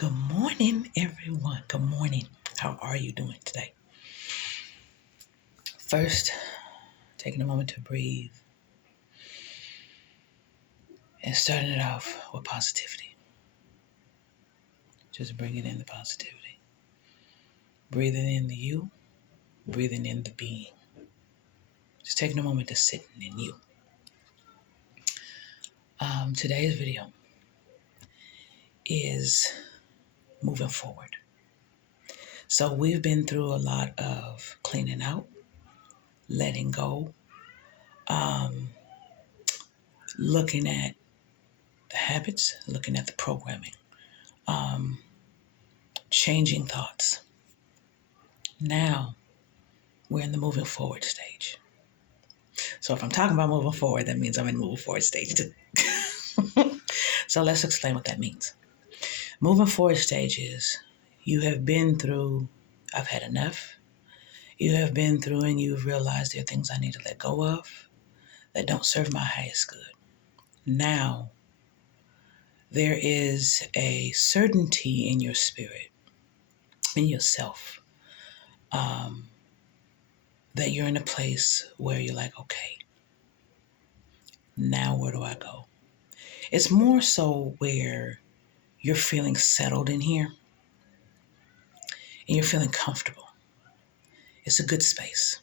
Good morning, everyone. Good morning. How are you doing today? First, taking a moment to breathe and starting it off with positivity. Just bringing in the positivity. Breathing in the you, breathing in the being. Just taking a moment to sit in you. Today's video is moving forward. So we've been through a lot of cleaning out, letting go, looking at the habits, looking at the programming, changing thoughts. Now we're in the moving forward stage. So if I'm talking about moving forward, that means I'm in the moving forward stage too. So let's explain what that means. Moving forward stage is you have been through, I've had enough. You have been through and you've realized there are things I need to let go of that don't serve my highest good. Now, there is a certainty in your spirit, in yourself, that you're in a place where you're like, okay, now where do I go? It's more so where you're feeling settled in here and you're feeling comfortable. It's a good space.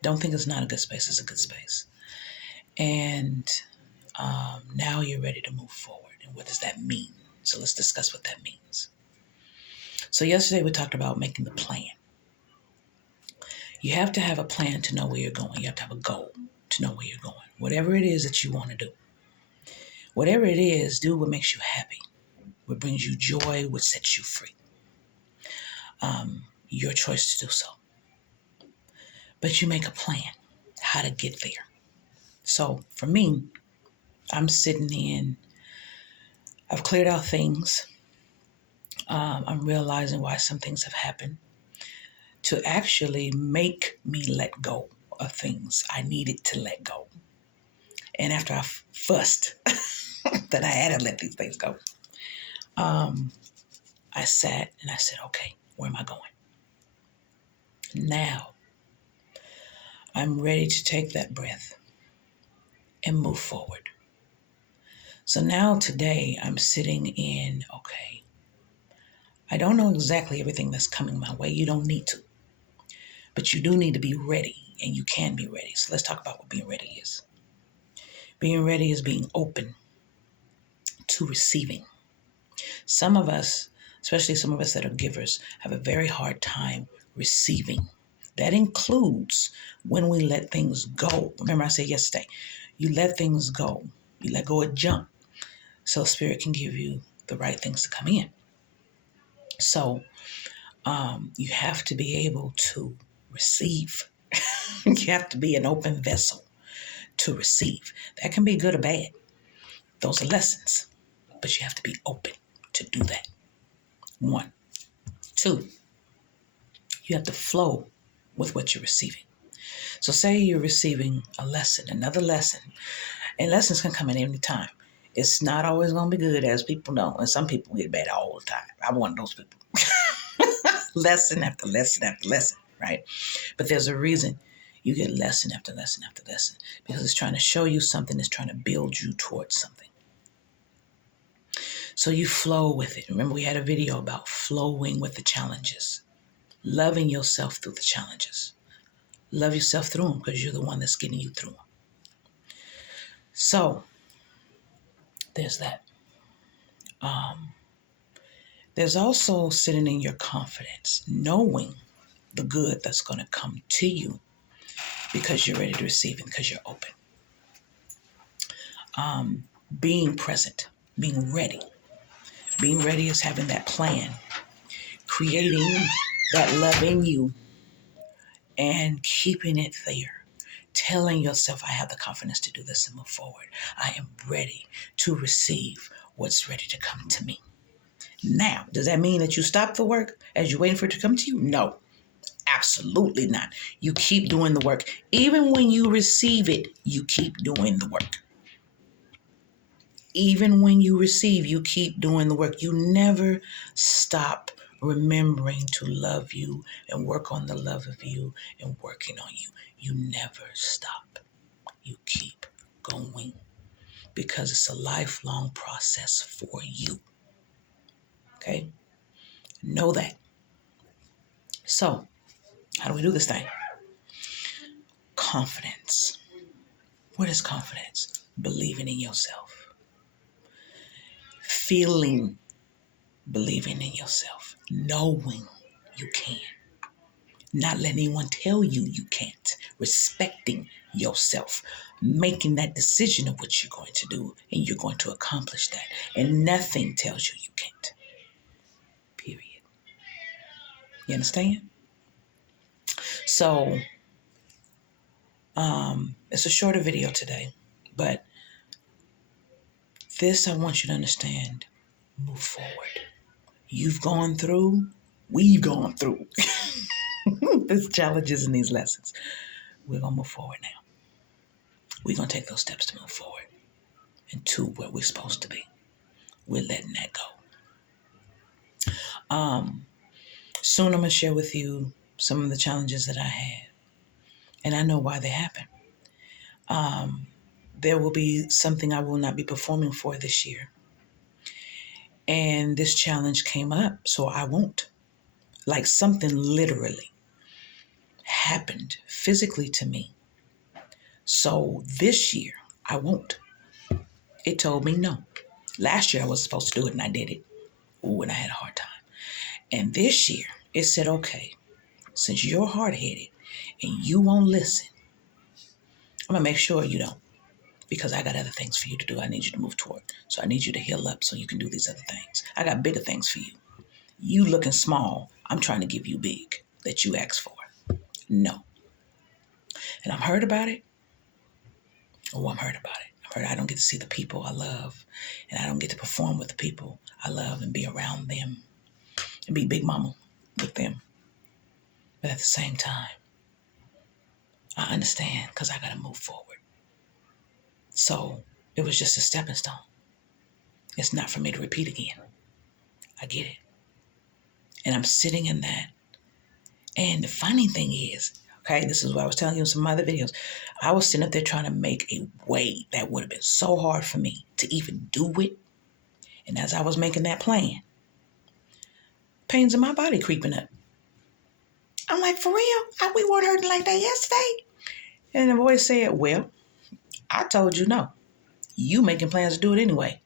Don't think it's not a good space. It's a good space. And now you're ready to move forward. And what does that mean? So let's discuss what that means. So yesterday we talked about making the plan. You have to have a plan to know where you're going. You have to have a goal to know where you're going. Whatever it is that you want to do. Whatever it is, do what makes you happy. What brings you joy, what sets you free. Your choice to do so. But you make a plan how to get there. So for me, I'm sitting in, I've cleared out things. I'm realizing why some things have happened to actually make me let go of things I needed to let go. And after I fussed that I had to let these things go, I sat and I said, okay, where am I going? Now, I'm ready to take that breath and move forward. So now today I'm sitting in, okay, I don't know exactly everything that's coming my way. You don't need to. But you do need to be ready, and you can be ready. So let's talk about what being ready is. Being ready is being open to receiving. Some of us, especially some of us that are givers, have a very hard time receiving. That includes when we let things go. Remember I said yesterday, you let things go. You let go of junk so Spirit can give you the right things to come in. So you have to be able to receive. You have to be an open vessel to receive. That can be good or bad. Those are lessons. But you have to be open to do that. 1. 2, you have to flow with what you're receiving. So say you're receiving a lesson, another lesson, and lessons can come at any time. It's not always going to be good, as people know, and some people get bad all the time. I'm one of those people. Lesson after lesson after lesson, right? But there's a reason you get lesson after lesson after lesson, because it's trying to show you something, it's trying to build you towards something. So you flow with it. Remember, we had a video about flowing with the challenges, loving yourself through the challenges. Love yourself through them because you're the one that's getting you through them. So there's that. There's also sitting in your confidence, knowing the good that's going to come to you because you're ready to receive it, because you're open. Being present, being ready. Being ready is having that plan, creating that love in you and keeping it there. Telling yourself, I have the confidence to do this and move forward. I am ready to receive what's ready to come to me. Now, does that mean that you stop the work as you're waiting for it to come to you? No, absolutely not. You keep doing the work. Even when you receive it, you keep doing the work. Even when you receive, you keep doing the work. You never stop remembering to love you and work on the love of you and working on you. You never stop. You keep going because it's a lifelong process for you. Okay? Know that. So, how do we do this thing? Confidence. What is confidence? Believing in yourself. Feeling, believing in yourself. Knowing you can. Not letting anyone tell you you can't. Respecting yourself. Making that decision of what you're going to do and you're going to accomplish that. And nothing tells you you can't. Period. You understand? So, it's a shorter video today, but this I want you to understand. Move forward. You've gone through, we've gone through these challenges and these lessons. We're going to move forward now. We're going to take those steps to move forward into where we're supposed to be. We're letting that go. Soon I'm going to share with you some of the challenges that I had. And I know why they happen. There will be something I will not be performing for this year. And this challenge came up, so I won't. Like something literally happened physically to me. So this year, I won't. It told me no. Last year, I was supposed to do it and I did it. Ooh, and I had a hard time. And this year, it said, okay, since you're hard-headed and you won't listen, I'm going to make sure you don't. Because I got other things for you to do. I need you to move toward. So I need you to heal up so you can do these other things. I got bigger things for you. You looking small, I'm trying to give you big that you asked for. No. And I'm hurt about it. Oh, I'm hurt about it. I'm hurt I don't get to see the people I love. And I don't get to perform with the people I love and be around them and be big mama with them. But at the same time, I understand because I got to move forward. So it was just a stepping stone. It's not for me to repeat again. I get it. And I'm sitting in that. And the funny thing is, okay, this is what I was telling you in some other videos. I was sitting up there trying to make a way that would have been so hard for me to even do it. And as I was making that plan, pains in my body creeping up. I'm like, for real? We weren't hurting like that yesterday? And the voice said, well, I told you no. You making plans to do it anyway.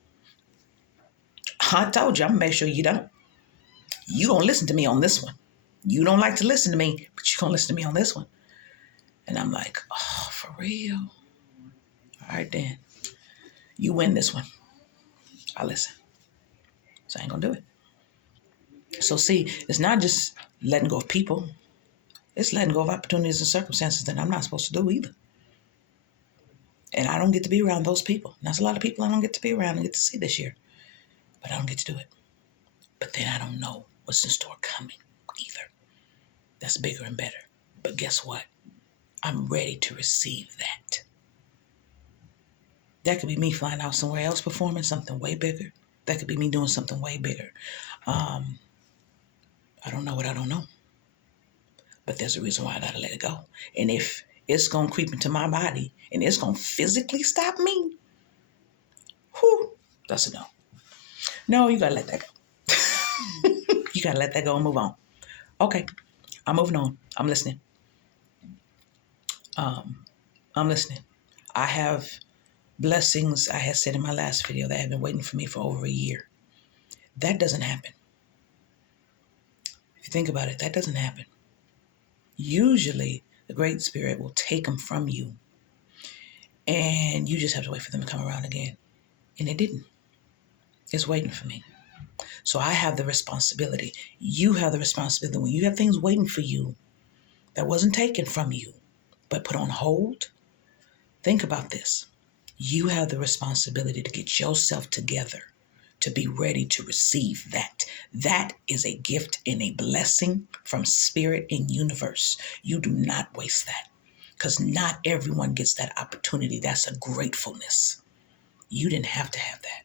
I told you, I'm going to make sure you don't. You don't listen to me on this one. You don't like to listen to me, but you're going to listen to me on this one. And I'm like, oh, for real? All right, then. You win this one. I listen. So I ain't going to do it. So see, it's not just letting go of people. It's letting go of opportunities and circumstances that I'm not supposed to do either. And I don't get to be around those people. And that's a lot of people I don't get to be around and get to see this year. But I don't get to do it. But then I don't know what's in store coming either. That's bigger and better. But guess what? I'm ready to receive that. That could be me flying out somewhere else performing something way bigger. That could be me doing something way bigger. I don't know what I don't know. But there's a reason why I got to let it go. And if it's going to creep into my body and it's going to physically stop me, that's a no. No, you got to let that go. You got to let that go and move on. Okay, I'm moving on. I'm listening. I'm listening. I have blessings, I had said in my last video, that have been waiting for me for over a year. That doesn't happen. If you think about it, that doesn't happen. Usually, the Great Spirit will take them from you, and you just have to wait for them to come around again. And it didn't. It's waiting for me. So I have the responsibility. You have the responsibility. When you have things waiting for you that wasn't taken from you, but put on hold, think about this. You have the responsibility to get yourself together to be ready to receive that. That is a gift and a blessing from Spirit and universe. You do not waste that because not everyone gets that opportunity. That's a gratefulness. You didn't have to have that.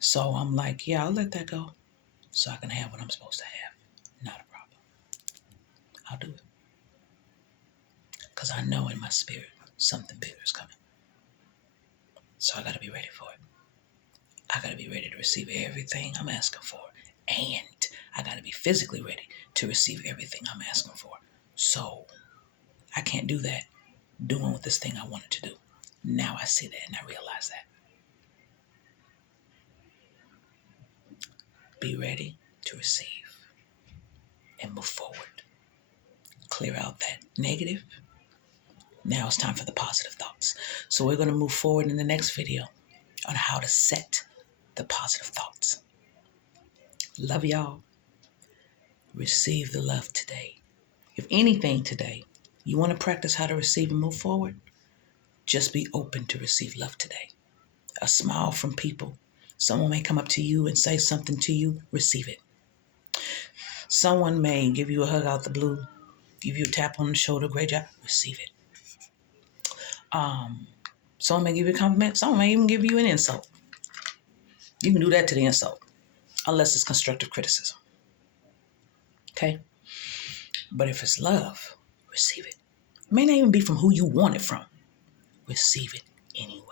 So I'm like, yeah, I'll let that go so I can have what I'm supposed to have. Not a problem. I'll do it. Because I know in my spirit something bigger is coming. So I got to be ready for it. I got to be ready to receive everything I'm asking for. And I got to be physically ready to receive everything I'm asking for. So I can't do that doing what this thing I wanted to do. Now I see that and I realize that. Be ready to receive and move forward. Clear out that negative. Now it's time for the positive thoughts. So we're going to move forward in the next video on how to set the positive thoughts. Love y'all. Receive the love today. If anything today, you want to practice how to receive and move forward, just be open to receive love today. A smile from people. Someone may come up to you and say something to you, receive it. Someone may give you a hug out the blue, give you a tap on the shoulder, great job, receive it. Someone may give you a compliment, someone may even give you an insult. You can do that to the insult, unless it's constructive criticism. Okay? But if it's love, receive it. It may not even be from who you want it from. Receive it anyway.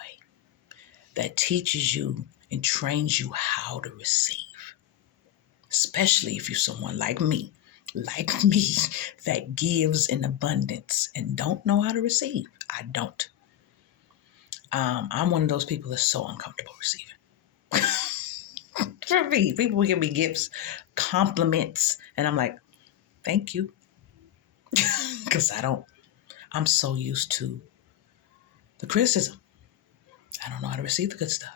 That teaches you and trains you how to receive. Especially if you're someone like me, that gives in abundance and don't know how to receive. I don't. I'm one of those people that's so uncomfortable receiving. For me, people will give me gifts, compliments, and I'm like, thank you. Because I'm so used to the criticism. I don't know how to receive the good stuff.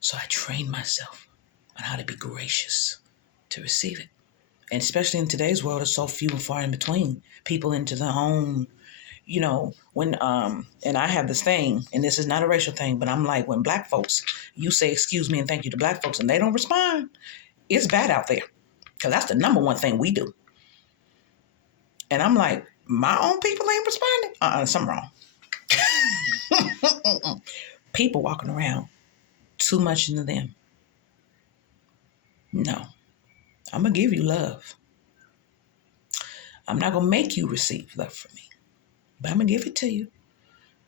So I train myself on how to be gracious to receive it. And especially in today's world, it's so few and far in between. People into the home, when and I have this thing, and this is not a racial thing, but I'm like, when black folks, you say excuse me and thank you to black folks and they don't respond, it's bad out there. Because that's the number one thing we do. And I'm like, my own people ain't responding? Something wrong. People walking around too much into them. No, I'm going to give you love. I'm not going to make you receive love from me, but I'm going to give it to you.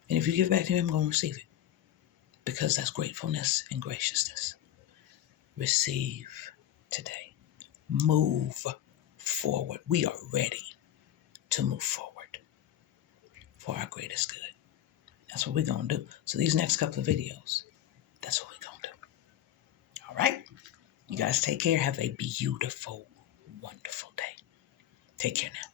And if you give it back to me, I'm going to receive it. Because that's gratefulness and graciousness. Receive today. Move forward. We are ready to move forward for our greatest good. That's what we're going to do. So these next couple of videos, that's what we're going to do. All right? You guys take care. Have a beautiful, wonderful day. Take care now.